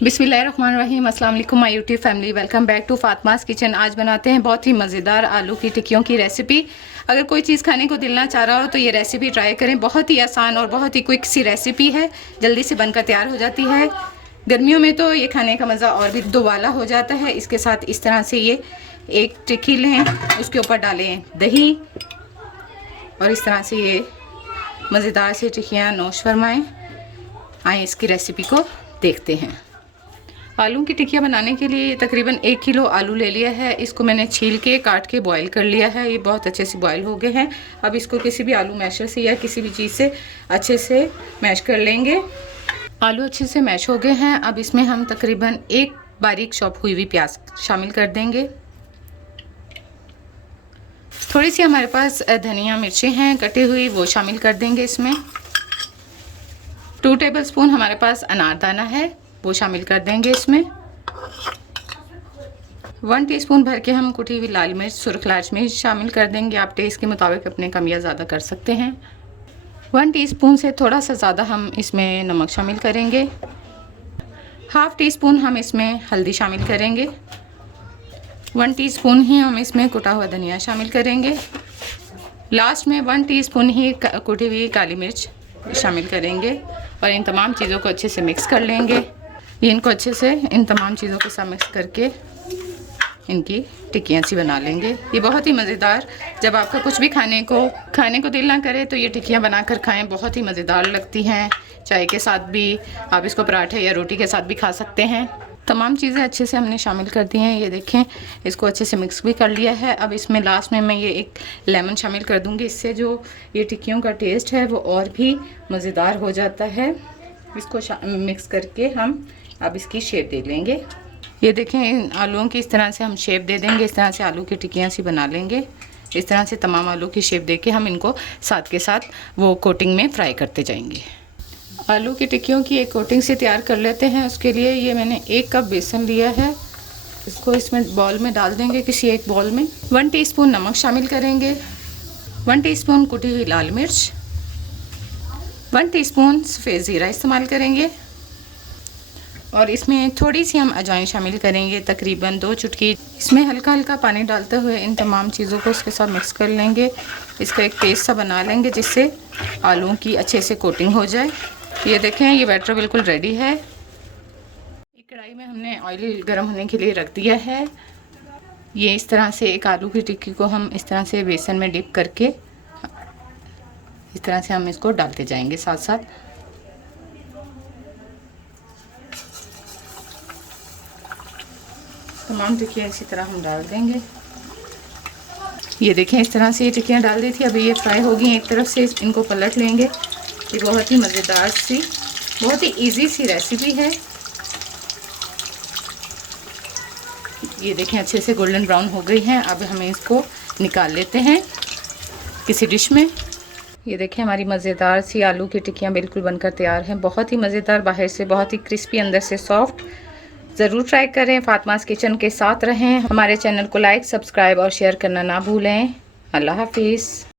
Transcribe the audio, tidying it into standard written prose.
बिस्मिल्लाहिर्रहमानिर्रहीम। अस्सलाम वालेकुम my YouTube family, welcome back to Fatima's kitchen. आज बनाते हैं बहुत ही मज़ेदार आलू की टिक्कियों की रेसिपी। अगर कोई चीज़ खाने को दिल ना चाह रहा हो तो ये रेसिपी ट्राई करें। बहुत ही आसान और बहुत ही क्विक सी रेसिपी है, जल्दी से बनकर तैयार हो जाती है। गर्मियों में तो ये खाने का मज़ा और भी दोबाला हो जाता है। इसके साथ इस तरह से ये एक टिक्की लें, उसके ऊपर डालें दही और इस तरह से ये मज़ेदार से टिक्कियाँ नोश फरमाएँ। आए इसकी रेसिपी को देखते हैं। आलू की टिक्कियाँ बनाने के लिए तकरीबन 1 किलो आलू ले लिया है। इसको मैंने छील के काट के बॉईल कर लिया है। ये बहुत अच्छे से बॉईल हो गए हैं। अब इसको किसी भी आलू मैशर से या किसी भी चीज़ से अच्छे से मैश कर लेंगे। आलू अच्छे से मैश हो गए हैं। अब इसमें हम तकरीबन 1 बारीक चॉप हुई हुई प्याज शामिल कर देंगे। थोड़ी सी हमारे पास धनिया मिर्चें हैं कटी हुई, वो शामिल कर देंगे इसमें। 2 टेबलस्पून हमारे पास अनारदाना है, वो शामिल कर देंगे इसमें। 1 टीस्पून भर के हम कुटी हुई लाल मिर्च, सुर्ख लाल मिर्च शामिल कर देंगे। आप टेस्ट के मुताबिक अपने कम या ज़्यादा कर सकते हैं। 1 टीस्पून से थोड़ा सा ज़्यादा हम इसमें नमक शामिल करेंगे। हाफ़ टी स्पून हम इसमें हल्दी शामिल करेंगे। 1 टीस्पून ही हम इसमें कुटा हुआ धनिया शामिल करेंगे। लास्ट में 1 टीस्पून ही कुटी हुई काली मिर्च शामिल करेंगे और इन तमाम चीज़ों को अच्छे से मिक्स कर लेंगे। इनको अच्छे से इन तमाम चीज़ों के साथ मिक्स करके इनकी टिक्कियाँ सी बना लेंगे। ये बहुत ही मज़ेदार, जब आपका कुछ भी खाने को दिल ना करे तो ये टिक्कियाँ बनाकर खाएं, बहुत ही मज़ेदार लगती हैं। चाय के साथ भी, आप इसको पराठे या रोटी के साथ भी खा सकते हैं। तमाम चीज़ें अच्छे से हमने शामिल कर दी हैं। ये देखें, इसको अच्छे से मिक्स भी कर लिया है। अब इसमें लास्ट में मैं ये एक लेमन शामिल कर दूँगी। इससे जो ये टिक्कियों का टेस्ट है वो और भी मज़ेदार हो जाता है। इसको मिक्स करके हम अब इसकी शेप दे लेंगे। ये देखें, इन आलूओं की इस तरह से हम शेप दे देंगे। इस तरह से आलू की टिक्कियाँ सी बना लेंगे। इस तरह से तमाम आलू की शेप दे के हम इनको साथ के साथ वो कोटिंग में फ्राई करते जाएंगे। आलू की टिक्कियों की एक कोटिंग से तैयार कर लेते हैं। उसके लिए ये मैंने 1 कप बेसन लिया है। इसको इसमें बॉल में डाल देंगे, किसी एक बॉल में। 1 टीस्पून नमक शामिल करेंगे। 1 टीस्पून कुटी हुई लाल मिर्च, 1 टीस्पून सफ़ेद ज़ीरा इस्तेमाल करेंगे और इसमें थोड़ी सी हम अजवाइन शामिल करेंगे, तकरीबन 2 चुटकी। इसमें हल्का हल्का पानी डालते हुए इन तमाम चीज़ों को इसके साथ मिक्स कर लेंगे। इसका एक पेस्ट सा बना लेंगे जिससे आलूओं की अच्छे से कोटिंग हो जाए। ये देखें, ये बैटर बिल्कुल रेडी है। एक कढ़ाई में हमने ऑयल गर्म होने के लिए रख दिया है। ये इस तरह से एक आलू की टिक्की को हम इस तरह से बेसन में डिप करके इस तरह से हम इसको डालते जाएंगे साथ साथ। तमाम टिक्कियाँ इसी तरह हम डाल देंगे। ये देखें, इस तरह से ये टिक्कियाँ डाल दी थी। अभी ये फ्राई होगी एक तरफ से, इनको पलट लेंगे। ये बहुत ही मज़ेदार सी, बहुत ही इजी सी रेसिपी है। ये देखें, अच्छे से गोल्डन ब्राउन हो गई हैं। अब हमें इसको निकाल लेते हैं किसी डिश में। ये देखें, हमारी मज़ेदार सी आलू की टिक्कियाँ बिल्कुल बनकर तैयार हैं। बहुत ही मज़ेदार, बाहर से बहुत ही क्रिस्पी, अंदर से सॉफ्ट। ज़रूर ट्राई करें। फातिमास किचन के साथ रहें। हमारे चैनल को लाइक, सब्सक्राइब और शेयर करना ना भूलें। अल्लाह हाफिज़।